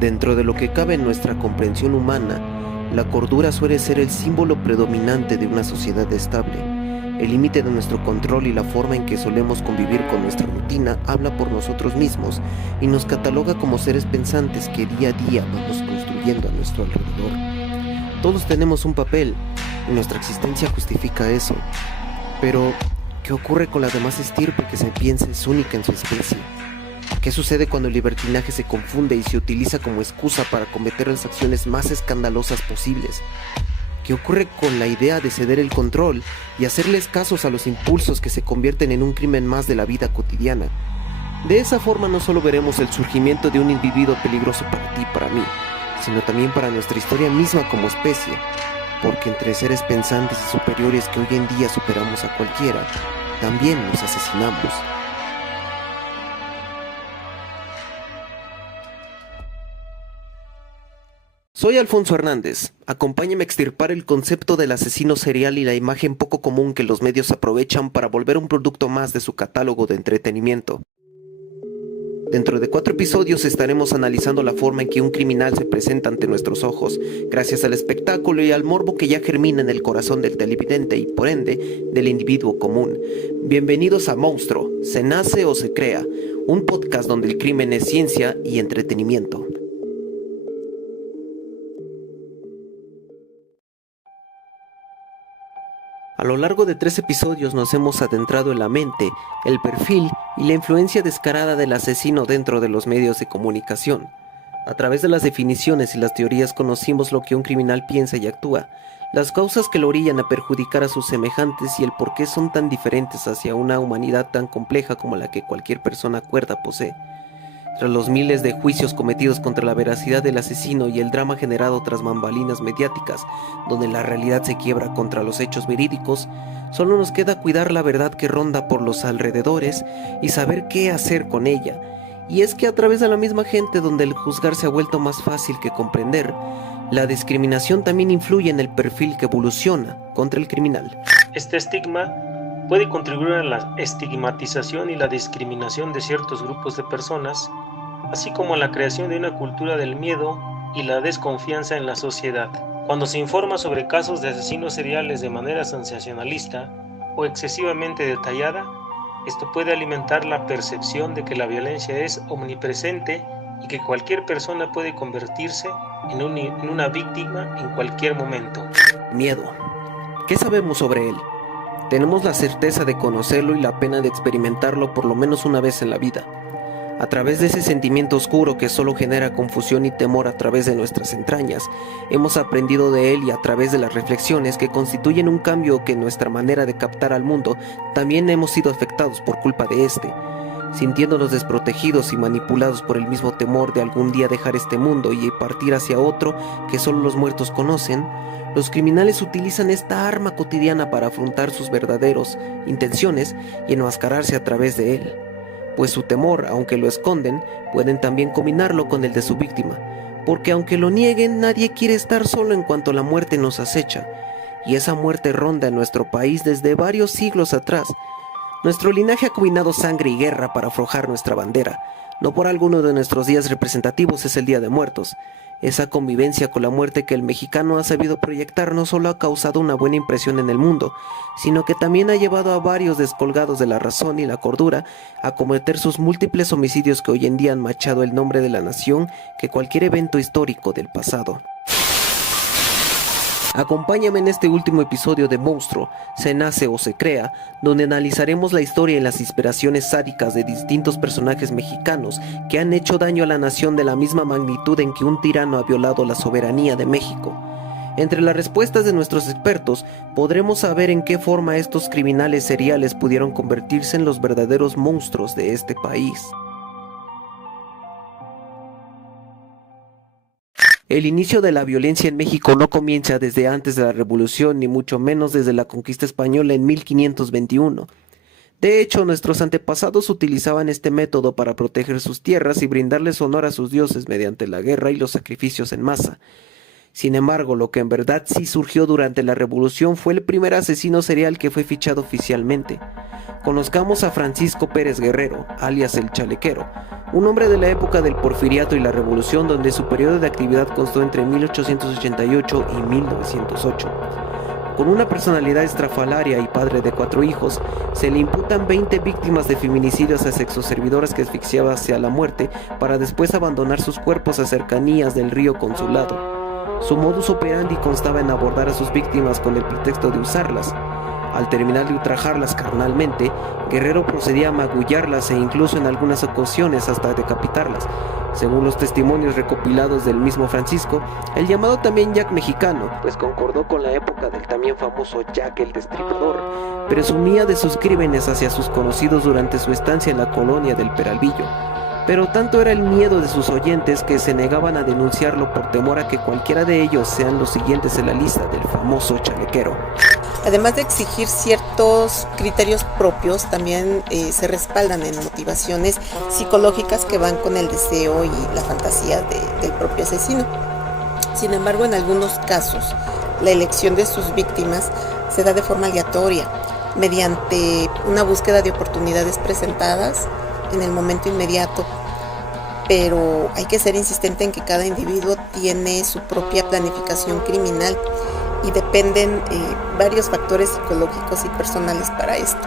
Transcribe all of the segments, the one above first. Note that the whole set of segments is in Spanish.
Dentro de lo que cabe en nuestra comprensión humana, la cordura suele ser el símbolo predominante de una sociedad estable. El límite de nuestro control y la forma en que solemos convivir con nuestra rutina habla por nosotros mismos y nos cataloga como seres pensantes que día a día vamos construyendo a nuestro alrededor. Todos tenemos un papel y nuestra existencia justifica eso. Pero, ¿qué ocurre con la demás estirpe que se piensa es única en su especie? ¿Qué sucede cuando el libertinaje se confunde y se utiliza como excusa para cometer las acciones más escandalosas posibles? ¿Qué ocurre con la idea de ceder el control y hacerles casos a los impulsos que se convierten en un crimen más de la vida cotidiana? De esa forma no solo veremos el surgimiento de un individuo peligroso para ti y para mí, sino también para nuestra historia misma como especie, porque entre seres pensantes y superiores que hoy en día superamos a cualquiera, también nos asesinamos. Soy Alfonso Hernández. Acompáñame a extirpar el concepto del asesino serial y la imagen poco común que los medios aprovechan para volver un producto más de su catálogo de entretenimiento. Dentro de 4 episodios estaremos analizando la forma en que un criminal se presenta ante nuestros ojos, gracias al espectáculo y al morbo que ya germina en el corazón del televidente y, por ende, del individuo común. Bienvenidos a Monstruo, se nace o se crea, un podcast donde el crimen es ciencia y entretenimiento. A lo largo de 3 episodios nos hemos adentrado en la mente, el perfil y la influencia descarada del asesino dentro de los medios de comunicación. A través de las definiciones y las teorías conocimos lo que un criminal piensa y actúa, las causas que lo orillan a perjudicar a sus semejantes y el por qué son tan diferentes hacia una humanidad tan compleja como la que cualquier persona cuerda posee. Tras los miles de juicios cometidos contra la veracidad del asesino y el drama generado tras bambalinas mediáticas, donde la realidad se quiebra contra los hechos verídicos, solo nos queda cuidar la verdad que ronda por los alrededores y saber qué hacer con ella. Y es que a través de la misma gente donde el juzgar se ha vuelto más fácil que comprender, la discriminación también influye en el perfil que evoluciona contra el criminal. Este estigma puede contribuir a la estigmatización y la discriminación de ciertos grupos de personas, así como a la creación de una cultura del miedo y la desconfianza en la sociedad. Cuando se informa sobre casos de asesinos seriales de manera sensacionalista o excesivamente detallada, esto puede alimentar la percepción de que la violencia es omnipresente y que cualquier persona puede convertirse en una víctima en cualquier momento. Miedo. ¿Qué sabemos sobre él? Tenemos la certeza de conocerlo y la pena de experimentarlo por lo menos una vez en la vida. A través de ese sentimiento oscuro que solo genera confusión y temor a través de nuestras entrañas, hemos aprendido de él y a través de las reflexiones que constituyen un cambio que en nuestra manera de captar al mundo también hemos sido afectados por culpa de este. Sintiéndonos desprotegidos y manipulados por el mismo temor de algún día dejar este mundo y partir hacia otro que solo los muertos conocen, los criminales utilizan esta arma cotidiana para afrontar sus verdaderas intenciones y enmascararse a través de él. Pues su temor, aunque lo esconden, pueden también combinarlo con el de su víctima, porque aunque lo nieguen, nadie quiere estar solo en cuanto la muerte nos acecha, y esa muerte ronda en nuestro país desde varios siglos atrás. Nuestro linaje ha combinado sangre y guerra para forjar nuestra bandera. No por alguno de nuestros días representativos es el Día de Muertos. Esa convivencia con la muerte que el mexicano ha sabido proyectar no solo ha causado una buena impresión en el mundo, sino que también ha llevado a varios descolgados de la razón y la cordura a cometer sus múltiples homicidios que hoy en día han manchado el nombre de la nación que cualquier evento histórico del pasado. Acompáñame en este último episodio de Monstruo, se nace o se crea, donde analizaremos la historia y las inspiraciones sádicas de distintos personajes mexicanos que han hecho daño a la nación de la misma magnitud en que un tirano ha violado la soberanía de México. Entre las respuestas de nuestros expertos, podremos saber en qué forma estos criminales seriales pudieron convertirse en los verdaderos monstruos de este país. El inicio de la violencia en México no comienza desde antes de la Revolución, ni mucho menos desde la conquista española en 1521. De hecho, nuestros antepasados utilizaban este método para proteger sus tierras y brindarles honor a sus dioses mediante la guerra y los sacrificios en masa. Sin embargo, lo que en verdad sí surgió durante la revolución fue el primer asesino serial que fue fichado oficialmente. Conozcamos a Francisco Pérez Guerrero, alias el Chalequero, un hombre de la época del Porfiriato y la Revolución, donde su periodo de actividad constó entre 1888 y 1908. Con una personalidad estrafalaria y padre de 4 hijos, se le imputan 20 víctimas de feminicidios a sexoservidoras que asfixiaba hacia la muerte para después abandonar sus cuerpos a cercanías del río Consulado. Su modus operandi constaba en abordar a sus víctimas con el pretexto de usarlas. Al terminar de ultrajarlas carnalmente, Guerrero procedía a magullarlas e incluso en algunas ocasiones hasta decapitarlas. Según los testimonios recopilados del mismo Francisco, el llamado también Jack mexicano, pues concordó con la época del también famoso Jack el Destripador, presumía de sus crímenes hacia sus conocidos durante su estancia en la colonia del Peralvillo. Pero tanto era el miedo de sus oyentes que se negaban a denunciarlo por temor a que cualquiera de ellos sean los siguientes en la lista del famoso chalequero. Además de exigir ciertos criterios propios, también se respaldan en motivaciones psicológicas que van con el deseo y la fantasía del propio asesino. Sin embargo, en algunos casos, la elección de sus víctimas se da de forma aleatoria, mediante una búsqueda de oportunidades presentadas en el momento inmediato, pero hay que ser insistente en que cada individuo tiene su propia planificación criminal y dependen varios factores psicológicos y personales para esto.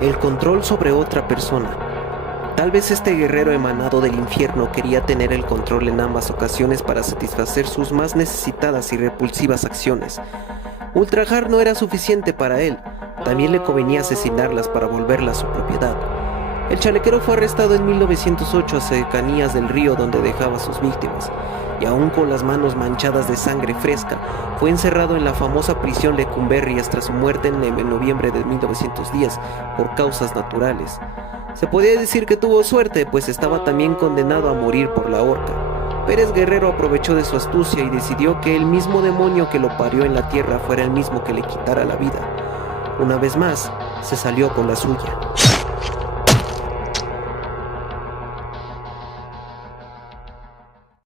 El control sobre otra persona. Tal vez este guerrero emanado del infierno quería tener el control en ambas ocasiones para satisfacer sus más necesitadas y repulsivas acciones. Ultrajar no era suficiente para él, también le convenía asesinarlas para volverlas su propiedad. El chalequero fue arrestado en 1908 a cercanías del río donde dejaba a sus víctimas, y aún con las manos manchadas de sangre fresca, fue encerrado en la famosa prisión Lecumberri hasta su muerte en noviembre de 1910 por causas naturales. Se podía decir que tuvo suerte, pues estaba también condenado a morir por la horca. Pérez Guerrero aprovechó de su astucia y decidió que el mismo demonio que lo parió en la tierra fuera el mismo que le quitara la vida. Una vez más, se salió con la suya.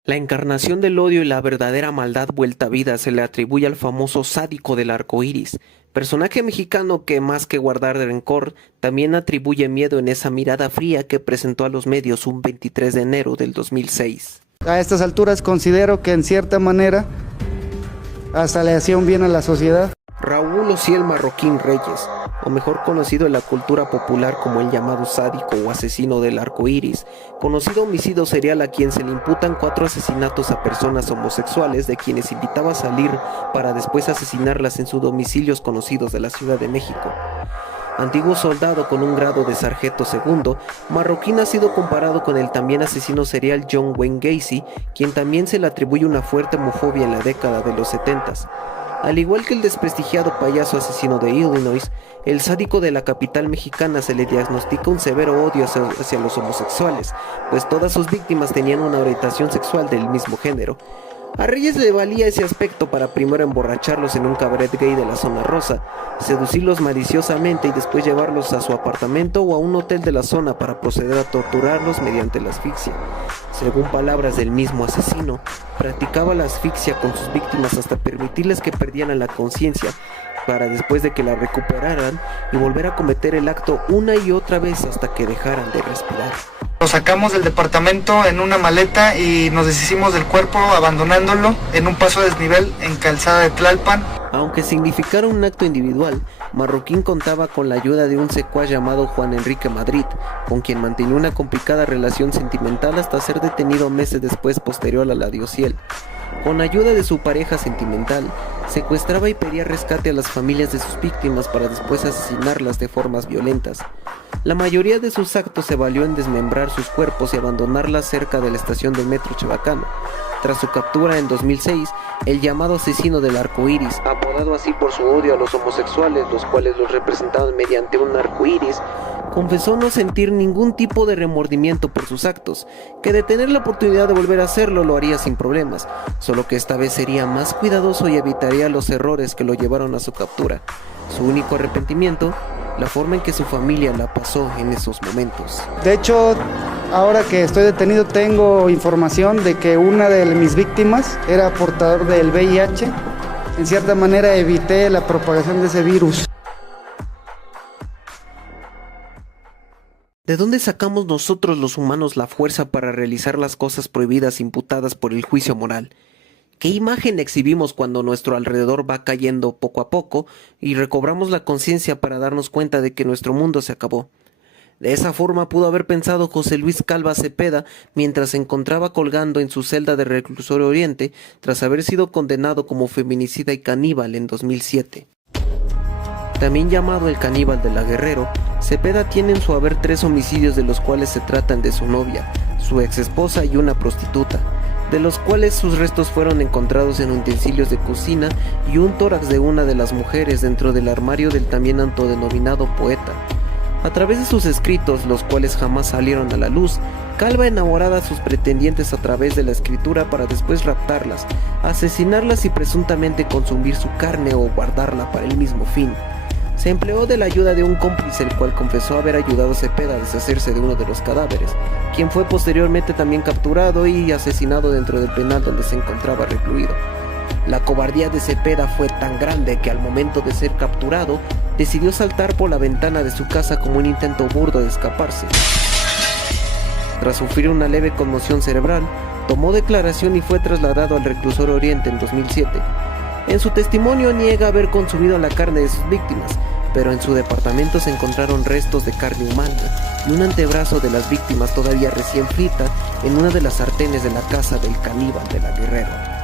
La encarnación del odio y la verdadera maldad vuelta a vida se le atribuye al famoso sádico del arco iris, personaje mexicano que más que guardar rencor, también atribuye miedo en esa mirada fría que presentó a los medios un 23 de enero del 2006. A estas alturas considero que en cierta manera hasta le hacía un bien a la sociedad. Raúl Ociel Marroquín Reyes, o mejor conocido en la cultura popular como el llamado sádico o asesino del arco iris, conocido homicidio serial a quien se le imputan 4 asesinatos a personas homosexuales de quienes invitaba a salir para después asesinarlas en sus domicilios conocidos de la Ciudad de México. Antiguo soldado con un grado de sargento segundo, Marroquín ha sido comparado con el también asesino serial John Wayne Gacy, quien también se le atribuye una fuerte homofobia en la década de los 70s. Al igual que el desprestigiado payaso asesino de Illinois, el sádico de la capital mexicana se le diagnostica un severo odio hacia los homosexuales, pues todas sus víctimas tenían una orientación sexual del mismo género. A Reyes le valía ese aspecto para primero emborracharlos en un cabaret gay de la zona rosa, seducirlos maliciosamente y después llevarlos a su apartamento o a un hotel de la zona para proceder a torturarlos mediante la asfixia. Según palabras del mismo asesino, practicaba la asfixia con sus víctimas hasta permitirles que perdieran la conciencia, para después de que la recuperaran y volver a cometer el acto una y otra vez hasta que dejaran de respirar. Lo sacamos del departamento en una maleta y nos deshicimos del cuerpo abandonándolo en un paso a desnivel en Calzada de Tlalpan. Aunque significara un acto individual, Marroquín contaba con la ayuda de un secuaz llamado Juan Enrique Madrid, con quien mantenía una complicada relación sentimental hasta ser detenido meses después posterior a la de Ociel. Con ayuda de su pareja sentimental, secuestraba y pedía rescate a las familias de sus víctimas para después asesinarlas de formas violentas. La mayoría de sus actos se valió en desmembrar sus cuerpos y abandonarlas cerca de la estación del metro Chabacano. Tras su captura en 2006, el llamado asesino del arco iris, apodado así por su odio a los homosexuales, los cuales los representaban mediante un arco iris, confesó no sentir ningún tipo de remordimiento por sus actos, que de tener la oportunidad de volver a hacerlo lo haría sin problemas, solo que esta vez sería más cuidadoso y evitaría los errores que lo llevaron a su captura. Su único arrepentimiento, la forma en que su familia la pasó en esos momentos. De hecho, Ahora que estoy detenido tengo información de que una de mis víctimas era portador del VIH. En cierta manera evité la propagación de ese virus. ¿De dónde sacamos nosotros los humanos la fuerza para realizar las cosas prohibidas imputadas por el juicio moral? ¿Qué imagen exhibimos cuando nuestro alrededor va cayendo poco a poco y recobramos la conciencia para darnos cuenta de que nuestro mundo se acabó? De esa forma pudo haber pensado José Luis Calva Cepeda mientras se encontraba colgando en su celda de reclusorio Oriente tras haber sido condenado como feminicida y caníbal en 2007. También llamado el caníbal de la Guerrero, Cepeda tiene en su haber 3 homicidios de los cuales se tratan de su novia, su ex esposa y una prostituta, de los cuales sus restos fueron encontrados en utensilios de cocina y un tórax de una de las mujeres dentro del armario del también autodenominado poeta. A través de sus escritos, los cuales jamás salieron a la luz, Calva enamoraba a sus pretendientes a través de la escritura para después raptarlas, asesinarlas y presuntamente consumir su carne o guardarla para el mismo fin. Se empleó de la ayuda de un cómplice, el cual confesó haber ayudado a Cepeda a deshacerse de uno de los cadáveres, quien fue posteriormente también capturado y asesinado dentro del penal donde se encontraba recluido. La cobardía de Cepeda fue tan grande que al momento de ser capturado, decidió saltar por la ventana de su casa como un intento burdo de escaparse. Tras sufrir una leve conmoción cerebral, tomó declaración y fue trasladado al reclusorio Oriente en 2007. En su testimonio niega haber consumido la carne de sus víctimas, pero en su departamento se encontraron restos de carne humana y un antebrazo de las víctimas todavía recién frita en una de las sartenes de la casa del caníbal de la Guerrero.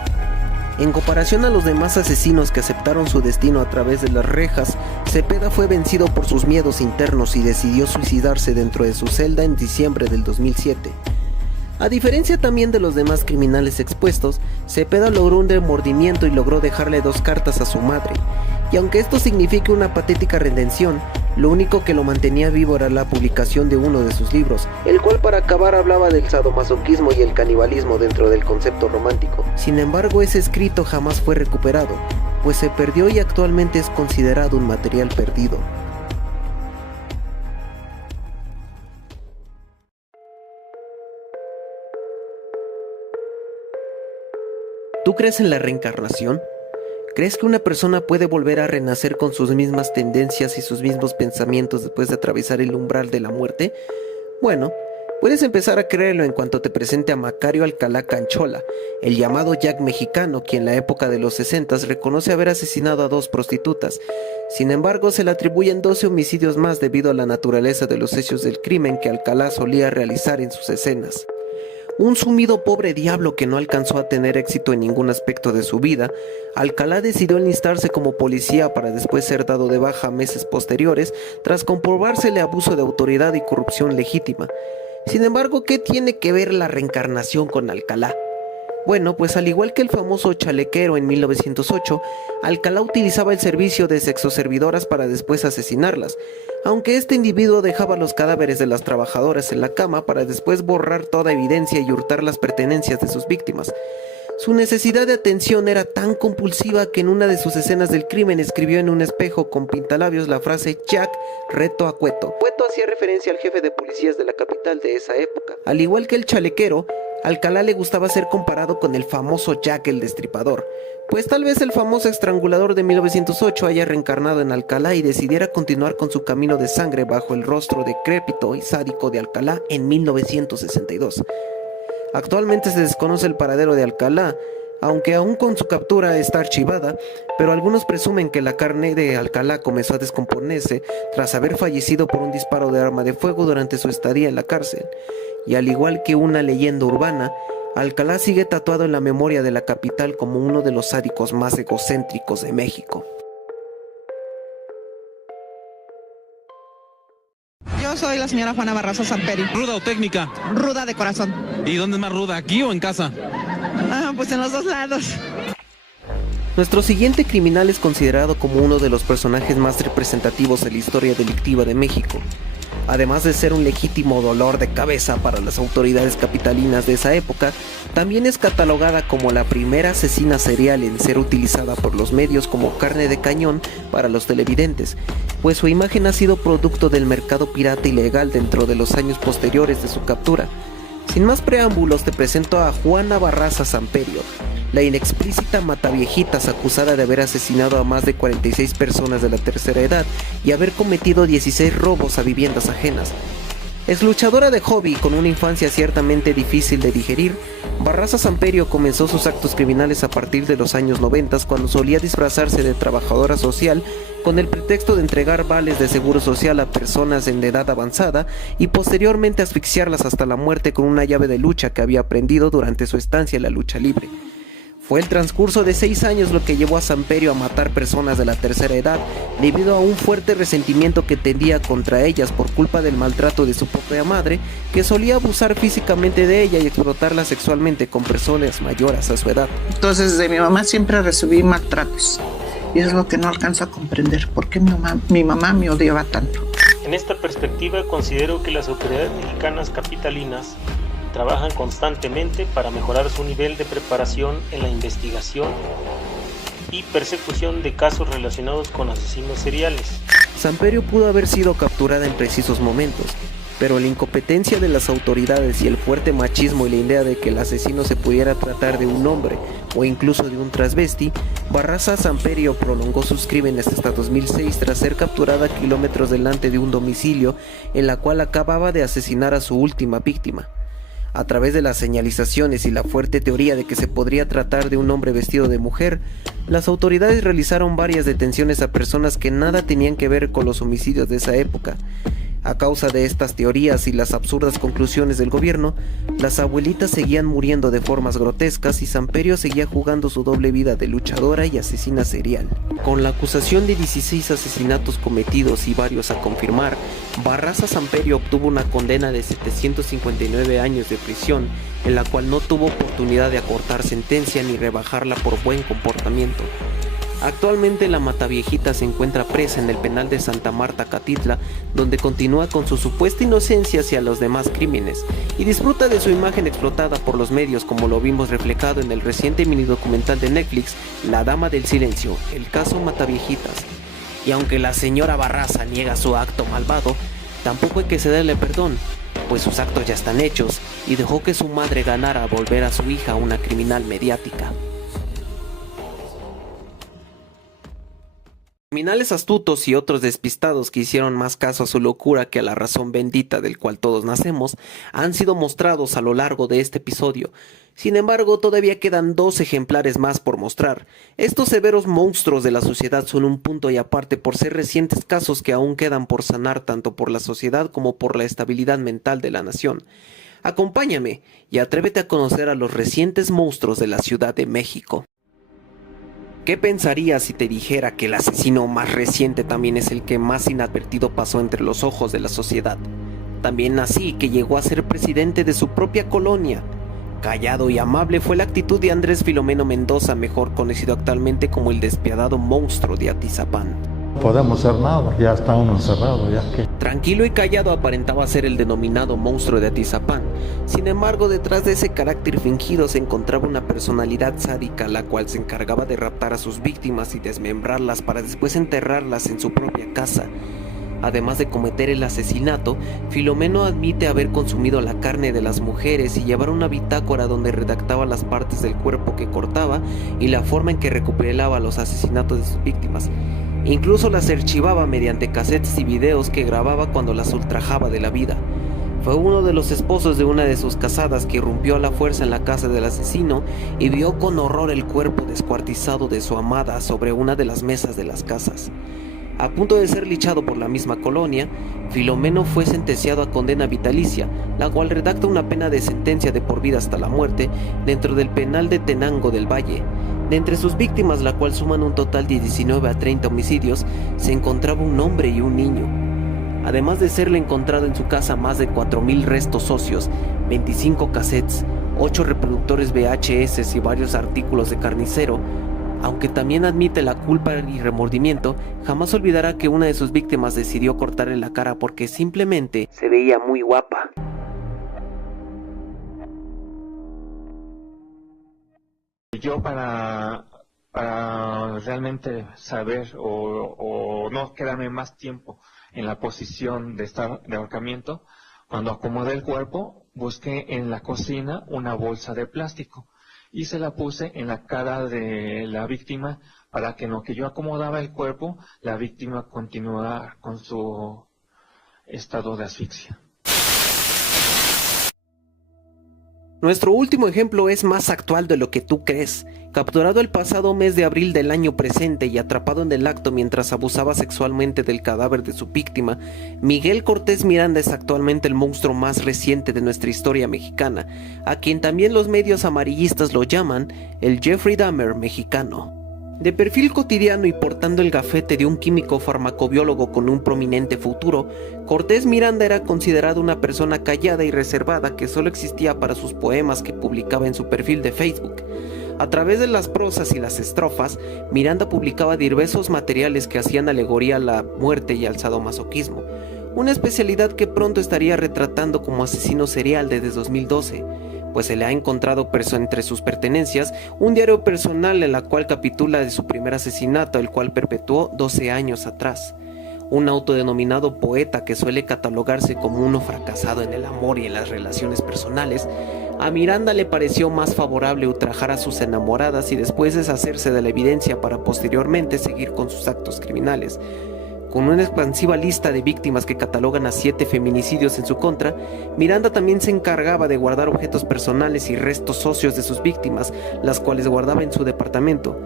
En comparación a los demás asesinos que aceptaron su destino a través de las rejas, Cepeda fue vencido por sus miedos internos y decidió suicidarse dentro de su celda en diciembre del 2007. A diferencia también de los demás criminales expuestos, Cepeda logró un remordimiento y logró dejarle 2 cartas a su madre, y aunque esto signifique una patética redención, lo único que lo mantenía vivo era la publicación de uno de sus libros, el cual para acabar hablaba del sadomasoquismo y el canibalismo dentro del concepto romántico. Sin embargo, ese escrito jamás fue recuperado, pues se perdió y actualmente es considerado un material perdido. ¿Tú crees en la reencarnación? ¿Crees que una persona puede volver a renacer con sus mismas tendencias y sus mismos pensamientos después de atravesar el umbral de la muerte? Bueno, puedes empezar a creerlo en cuanto te presente a Macario Alcalá Canchola, el llamado Jack mexicano, quien en la época de los 60s reconoce haber asesinado a 2 prostitutas. Sin embargo, se le atribuyen 12 homicidios más debido a la naturaleza de los hechos del crimen que Alcalá solía realizar en sus escenas. Un sumido pobre diablo que no alcanzó a tener éxito en ningún aspecto de su vida, Alcalá decidió enlistarse como policía para después ser dado de baja meses posteriores tras comprobársele abuso de autoridad y corrupción legítima. Sin embargo, ¿qué tiene que ver la reencarnación con Alcalá? Bueno, pues al igual que el famoso chalequero en 1908, Alcalá utilizaba el servicio de sexoservidoras para después asesinarlas, aunque este individuo dejaba los cadáveres de las trabajadoras en la cama para después borrar toda evidencia y hurtar las pertenencias de sus víctimas. Su necesidad de atención era tan compulsiva que en una de sus escenas del crimen escribió en un espejo con pintalabios la frase Jack, reto a Cueto. Cueto hacía referencia al jefe de policías de la capital de esa época. Al igual que el chalequero, Alcalá le gustaba ser comparado con el famoso Jack el Destripador, pues tal vez el famoso estrangulador de 1908 haya reencarnado en Alcalá y decidiera continuar con su camino de sangre bajo el rostro decrépito y sádico de Alcalá en 1962. Actualmente se desconoce el paradero de Alcalá, aunque aún con su captura está archivada, pero algunos presumen que la carne de Alcalá comenzó a descomponerse tras haber fallecido por un disparo de arma de fuego durante su estadía en la cárcel. Y al igual que una leyenda urbana, Alcalá sigue tatuado en la memoria de la capital como uno de los sádicos más egocéntricos de México. Yo soy la señora Juana Barraza Samperi. ¿Ruda o técnica? Ruda de corazón. ¿Y dónde es más ruda, aquí o en casa? Pues en los 2 lados. Nuestro siguiente criminal es considerado como uno de los personajes más representativos de la historia delictiva de México. Además de ser un legítimo dolor de cabeza para las autoridades capitalinas de esa época, también es catalogada como la primera asesina serial en ser utilizada por los medios como carne de cañón para los televidentes, pues su imagen ha sido producto del mercado pirata ilegal dentro de los años posteriores de su captura. Sin más preámbulos, te presento a Juana Barraza Samperio, la inexplícita mataviejitas acusada de haber asesinado a más de 46 personas de la tercera edad y haber cometido 16 robos a viviendas ajenas. Es luchadora de hobby con una infancia ciertamente difícil de digerir. Barraza Samperio comenzó sus actos criminales a partir de los años 90, cuando solía disfrazarse de trabajadora social con el pretexto de entregar vales de seguro social a personas en edad avanzada y posteriormente asfixiarlas hasta la muerte con una llave de lucha que había aprendido durante su estancia en la lucha libre. Fue el transcurso de 6 años lo que llevó a Samperio a matar personas de la tercera edad debido a un fuerte resentimiento que tendía contra ellas por culpa del maltrato de su propia madre, que solía abusar físicamente de ella y explotarla sexualmente con personas mayores a su edad. Entonces de mi mamá siempre recibí maltratos y es lo que no alcanzo a comprender, por qué mi mamá me odiaba tanto. En esta perspectiva considero que las autoridades mexicanas capitalinas trabajan constantemente para mejorar su nivel de preparación en la investigación y persecución de casos relacionados con asesinos seriales. Samperio pudo haber sido capturada en precisos momentos, pero la incompetencia de las autoridades y el fuerte machismo y la idea de que el asesino se pudiera tratar de un hombre o incluso de un transvesti, Barraza Samperio prolongó sus crímenes hasta 2006 tras ser capturada a kilómetros delante de un domicilio en la cual acababa de asesinar a su última víctima. A través de las señalizaciones y la fuerte teoría de que se podría tratar de un hombre vestido de mujer, las autoridades realizaron varias detenciones a personas que nada tenían que ver con los homicidios de esa época. A causa de estas teorías y las absurdas conclusiones del gobierno, las abuelitas seguían muriendo de formas grotescas y Samperio seguía jugando su doble vida de luchadora y asesina serial. Con la acusación de 16 asesinatos cometidos y varios a confirmar, Barraza Samperio obtuvo una condena de 759 años de prisión, en la cual no tuvo oportunidad de acortar sentencia ni rebajarla por buen comportamiento. Actualmente la mataviejita se encuentra presa en el penal de Santa Marta, Catitla, donde continúa con su supuesta inocencia hacia los demás crímenes y disfruta de su imagen explotada por los medios, como lo vimos reflejado en el reciente mini documental de Netflix, La Dama del Silencio, el caso Mataviejitas. Y aunque la señora Barraza niega su acto malvado, tampoco hay que cederle perdón, pues sus actos ya están hechos y dejó que su madre ganara a volver a su hija una criminal mediática. Criminales astutos y otros despistados que hicieron más caso a su locura que a la razón bendita del cual todos nacemos han sido mostrados a lo largo de este episodio. Sin embargo, todavía quedan 2 ejemplares más por mostrar. Estos severos monstruos de la sociedad son un punto y aparte por ser recientes casos que aún quedan por sanar tanto por la sociedad como por la estabilidad mental de la nación. Acompáñame y atrévete a conocer a los recientes monstruos de la Ciudad de México. ¿Qué pensarías si te dijera que el asesino más reciente también es el que más inadvertido pasó entre los ojos de la sociedad? También así que llegó a ser presidente de su propia colonia. Callado y amable fue la actitud de Andrés Filomeno Mendoza, mejor conocido actualmente como el despiadado monstruo de Atizapán. No podemos hacer nada, ya está uno encerrado, ya que... Tranquilo y callado aparentaba ser el denominado monstruo de Atizapán. Sin embargo, detrás de ese carácter fingido se encontraba una personalidad sádica, la cual se encargaba de raptar a sus víctimas y desmembrarlas para después enterrarlas en su propia casa. Además de cometer el asesinato, Filomeno admite haber consumido la carne de las mujeres y llevar una bitácora donde redactaba las partes del cuerpo que cortaba y la forma en que recuperaba los asesinatos de sus víctimas. Incluso las archivaba mediante cassettes y videos que grababa cuando las ultrajaba de la vida. Fue uno de los esposos de una de sus casadas que irrumpió a la fuerza en la casa del asesino y vio con horror el cuerpo descuartizado de su amada sobre una de las mesas de las casas. A punto de ser linchado por la misma colonia, Filomeno fue sentenciado a condena vitalicia, la cual redacta una pena de sentencia de por vida hasta la muerte dentro del penal de Tenango del Valle. De entre sus víctimas, la cual suman un total de 19 a 30 homicidios, se encontraba un hombre y un niño. Además de serle encontrado en su casa más de 4,000 restos óseos, 25 cassettes, 8 reproductores VHS y varios artículos de carnicero. Aunque también admite la culpa y remordimiento, jamás olvidará que una de sus víctimas decidió cortarle la cara porque simplemente se veía muy guapa. Yo para para realmente saber o no quedarme más tiempo en la posición de ahorcamiento. Cuando acomodé el cuerpo, busqué en la cocina una bolsa de plástico y se la puse en la cara de la víctima para que en lo que yo acomodaba el cuerpo, la víctima continuara con su estado de asfixia. Nuestro último ejemplo es más actual de lo que tú crees. Capturado el pasado mes de abril del año presente y atrapado en el acto mientras abusaba sexualmente del cadáver de su víctima, Miguel Cortés Miranda es actualmente el monstruo más reciente de nuestra historia mexicana, a quien también los medios amarillistas lo llaman el Jeffrey Dahmer mexicano. De perfil cotidiano y portando el gafete de un químico farmacobiólogo con un prominente futuro, Cortés Miranda era considerado una persona callada y reservada que solo existía para sus poemas que publicaba en su perfil de Facebook. A través de las prosas y las estrofas, Miranda publicaba diversos materiales que hacían alegoría a la muerte y al sadomasoquismo, una especialidad que pronto estaría retratando como asesino serial desde 2012. Pues se le ha encontrado entre sus pertenencias un diario personal en la cual capitula de su primer asesinato, el cual perpetuó 12 años atrás. Un autodenominado poeta que suele catalogarse como uno fracasado en el amor y en las relaciones personales, a Miranda le pareció más favorable ultrajar a sus enamoradas y después deshacerse de la evidencia para posteriormente seguir con sus actos criminales. Con una expansiva lista de víctimas que catalogan a 7 feminicidios en su contra, Miranda también se encargaba de guardar objetos personales y restos óseos de sus víctimas, las cuales guardaba en su departamento.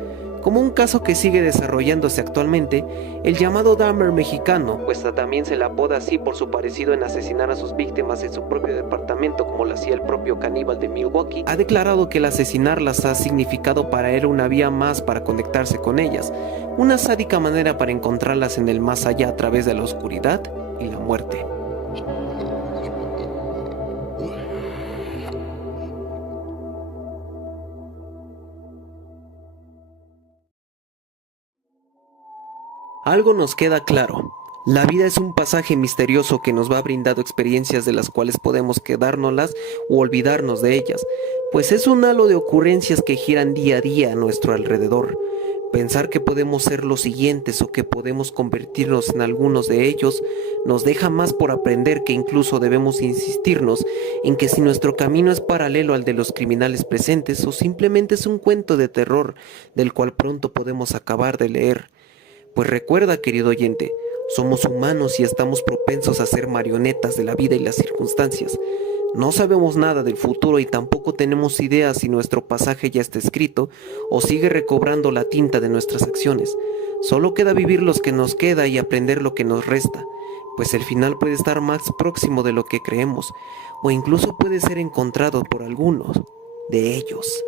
Como un caso que sigue desarrollándose actualmente, el llamado Dahmer mexicano, pues también se le apoda así por su parecido en asesinar a sus víctimas en su propio departamento como lo hacía el propio caníbal de Milwaukee, ha declarado que el asesinarlas ha significado para él una vía más para conectarse con ellas, una sádica manera para encontrarlas en el más allá a través de la oscuridad y la muerte. Algo nos queda claro. La vida es un pasaje misterioso que nos va brindando experiencias de las cuales podemos quedárnoslas o olvidarnos de ellas, pues es un halo de ocurrencias que giran día a día a nuestro alrededor. Pensar que podemos ser los siguientes o que podemos convertirnos en algunos de ellos nos deja más por aprender que incluso debemos insistirnos en que si nuestro camino es paralelo al de los criminales presentes o simplemente es un cuento de terror del cual pronto podemos acabar de leer. Pues recuerda, querido oyente, somos humanos y estamos propensos a ser marionetas de la vida y las circunstancias. No sabemos nada del futuro y tampoco tenemos idea si nuestro pasaje ya está escrito o sigue recobrando la tinta de nuestras acciones. Solo queda vivir lo que nos queda y aprender lo que nos resta, pues el final puede estar más próximo de lo que creemos, o incluso puede ser encontrado por algunos de ellos.